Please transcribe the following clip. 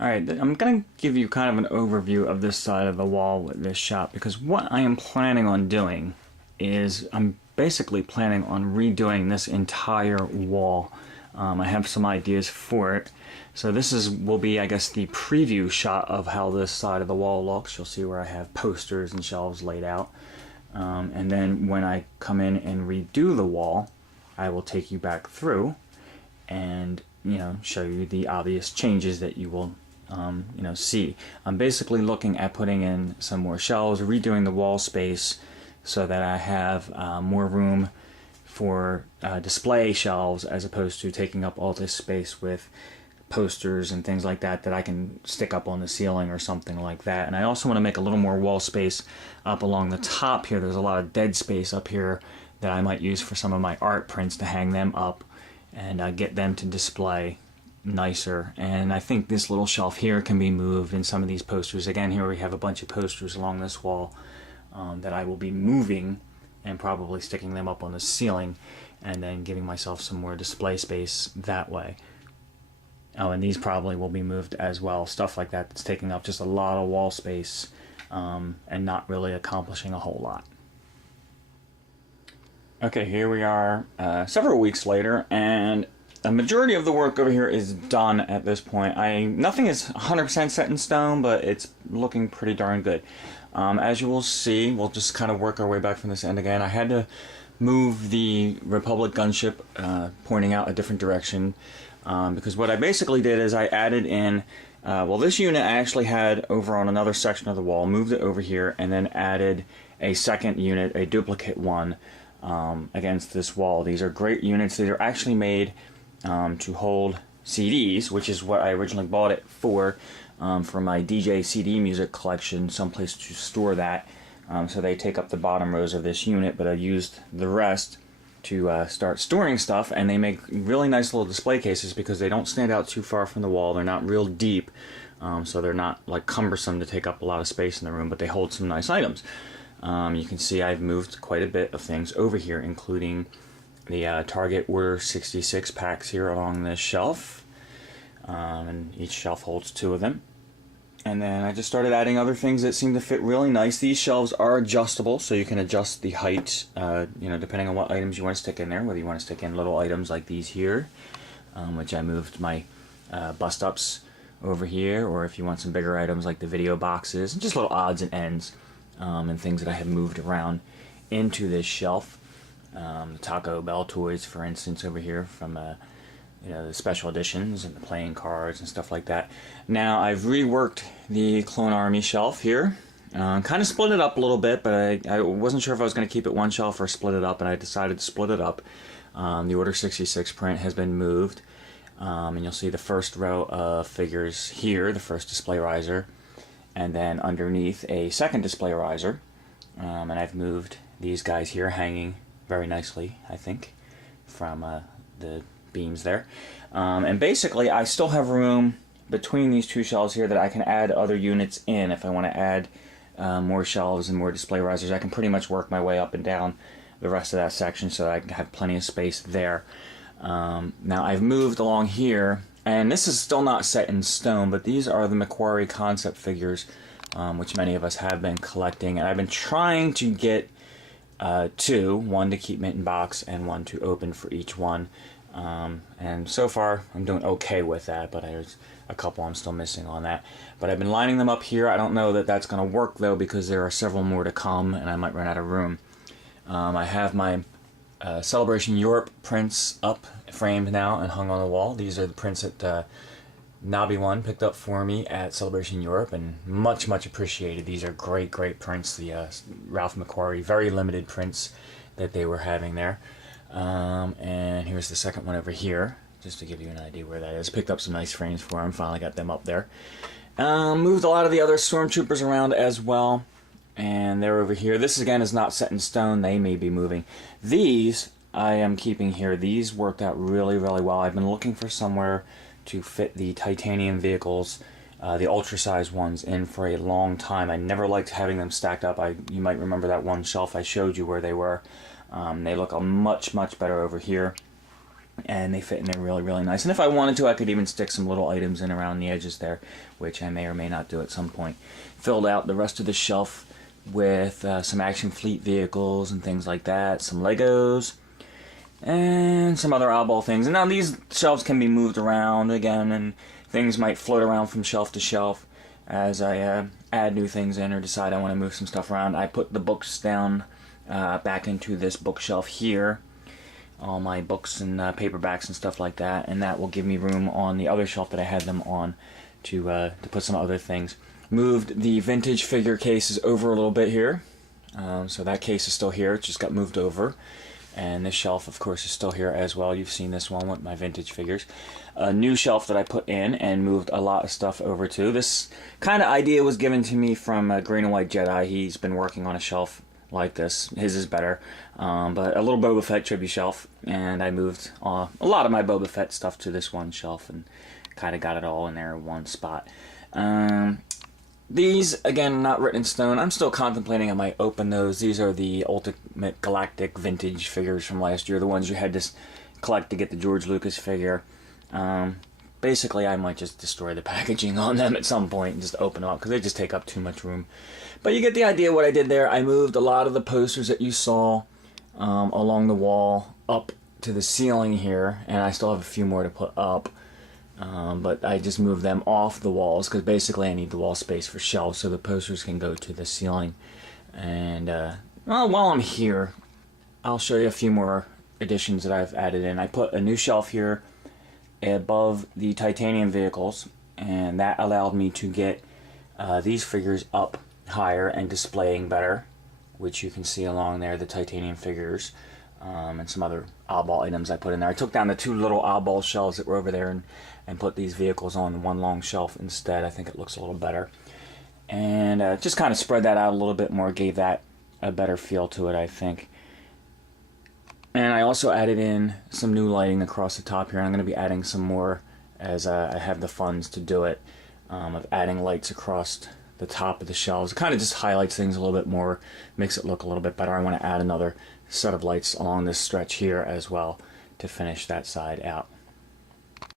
Alright, I'm going to give you kind of an overview of this side of the wall with this shop, because what I am planning on doing is I'm basically planning on redoing this entire wall. I have some ideas for it. So this will be, I guess, the preview shot of how this side of the wall looks. You'll see where I have posters and shelves laid out. And then when I come in and redo the wall, I will take you back through and show you the obvious changes that you will see. I'm basically looking at putting in some more shelves, redoing the wall space so that I have more room for display shelves, as opposed to taking up all this space with posters and things like that I can stick up on the ceiling or something like that. And I also want to make a little more wall space up along the top here. There's a lot of dead space up here that I might use for some of my art prints, to hang them up and get them to display nicer. And I think this little shelf here can be moved, and some of these posters, again, here we have a bunch of posters along this wall that I will be moving and probably sticking them up on the ceiling, and then giving myself some more display space that way. Oh, and these probably will be moved as well. Stuff like that that's taking up just a lot of wall space and not really accomplishing a whole lot. Okay, here we are several weeks later, and a majority of the work over here is done at this point. Nothing is 100% set in stone, but it's looking pretty darn good. As you will see, we'll just kind of work our way back from this end again. I had to move the Republic gunship pointing out a different direction, because what I basically did is I added in, this unit I actually had over on another section of the wall, moved it over here, and then added a second unit, a duplicate one, against this wall. These are great units. These are actually made to hold CDs, which is what I originally bought it for my DJ CD music collection, someplace to store that. So they take up the bottom rows of this unit, but I used the rest to start storing stuff, and they make really nice little display cases because they don't stand out too far from the wall. They're not real deep, so they're not like cumbersome to take up a lot of space in the room, but they hold some nice items. You can see I've moved quite a bit of things over here, including the Target Order 66 packs here along this shelf, and each shelf holds 2 of them. And then I just started adding other things that seem to fit really nice. These shelves are adjustable, so you can adjust the height, depending on what items you want to stick in there, whether you want to stick in little items like these here, which I moved my bust-ups over here, or if you want some bigger items like the video boxes, and just little odds and ends, and things that I have moved around into this shelf. The Taco Bell toys, for instance, over here from the special editions and the playing cards and stuff like that. Now I've reworked the Clone Army shelf here. Kind of split it up a little bit, but I wasn't sure if I was going to keep it one shelf or split it up, and I decided to split it up. The Order 66 print has been moved, and you'll see the first row of figures here, the first display riser, and then underneath a second display riser. And I've moved these guys here, hanging very nicely, I think, from the beams there. And basically I still have room between these 2 shelves here that I can add other units in. If I want to add more shelves and more display risers, I can pretty much work my way up and down the rest of that section so that I can have plenty of space there. Now I've moved along here, and this is still not set in stone, but these are the Macquarie concept figures, which many of us have been collecting, and I've been trying to get 2, one to keep mint in box and one to open for each one. And so far I'm doing okay with that, but there's a couple I'm still missing on that. But I've been lining them up here. I don't know that that's going to work though, because there are several more to come and I might run out of room. I have my Celebration Europe prints up, framed now, and hung on the wall. These are the prints that Nobby One picked up for me at Celebration Europe, and much appreciated. These are great prints. The Ralph McQuarrie very limited prints that they were having there. And here's the second one over here, just to give you an idea where that is. Picked up some nice frames for them, finally got them up there. Moved a lot of the other Stormtroopers around as well, and they're over here. This again is not set in stone, they may be moving. These I am keeping here. These worked out really well. I've been looking for somewhere to fit the titanium vehicles, the ultra size ones, in for a long time. I never liked having them stacked up. You might remember that one shelf I showed you where they were. They look much better over here. and they fit in there really, really nice. And if I wanted to, I could even stick some little items in around the edges there, which I may or may not do at some point. Filled out the rest of the shelf with some Action Fleet vehicles and things like that, some Legos, and some other oddball things. And now these shelves can be moved around again, and things might float around from shelf to shelf as I add new things in or decide I want to move some stuff around. I put the books down back into this bookshelf here, all my books and paperbacks and stuff like that, and that will give me room on the other shelf that I had them on to put some other things. Moved the vintage figure cases over a little bit here, so that case is still here, it just got moved over. And this shelf, of course, is still here as well. You've seen this one with my vintage figures. A new shelf that I put in and moved a lot of stuff over to. This kind of idea was given to me from Green and White Jedi. He's been working on a shelf like this. His is better. But a little Boba Fett tribute shelf. And I moved a lot of my Boba Fett stuff to this one shelf and kind of got it all in there in one spot. These, again, not written in stone. I'm still contemplating I might open those. These are the Ultimate Galactic vintage figures from last year, the ones you had to collect to get the George Lucas figure. Basically, I might just destroy the packaging on them at some point and just open them up, because they just take up too much room. But you get the idea what I did there. I moved a lot of the posters that you saw along the wall up to the ceiling here, and I still have a few more to put up. But I just moved them off the walls because basically I need the wall space for shelves so the posters can go to the ceiling. And well, while I'm here, I'll show you a few more additions that I've added in. I put a new shelf here above the titanium vehicles, and that allowed me to get these figures up higher and displaying better, which you can see along there, the titanium figures. And some other oddball items I put in there. I took down the two little oddball shelves that were over there and put these vehicles on one long shelf instead. I think it looks a little better. And just kind of spread that out a little bit more, gave that a better feel to it, I think. And I also added in some new lighting across the top here. I'm going to be adding some more as I have the funds to do it, of adding lights across the top of the shelves. It kind of just highlights things a little bit more, makes it look a little bit better. I want to add another set of lights along this stretch here as well to finish that side out.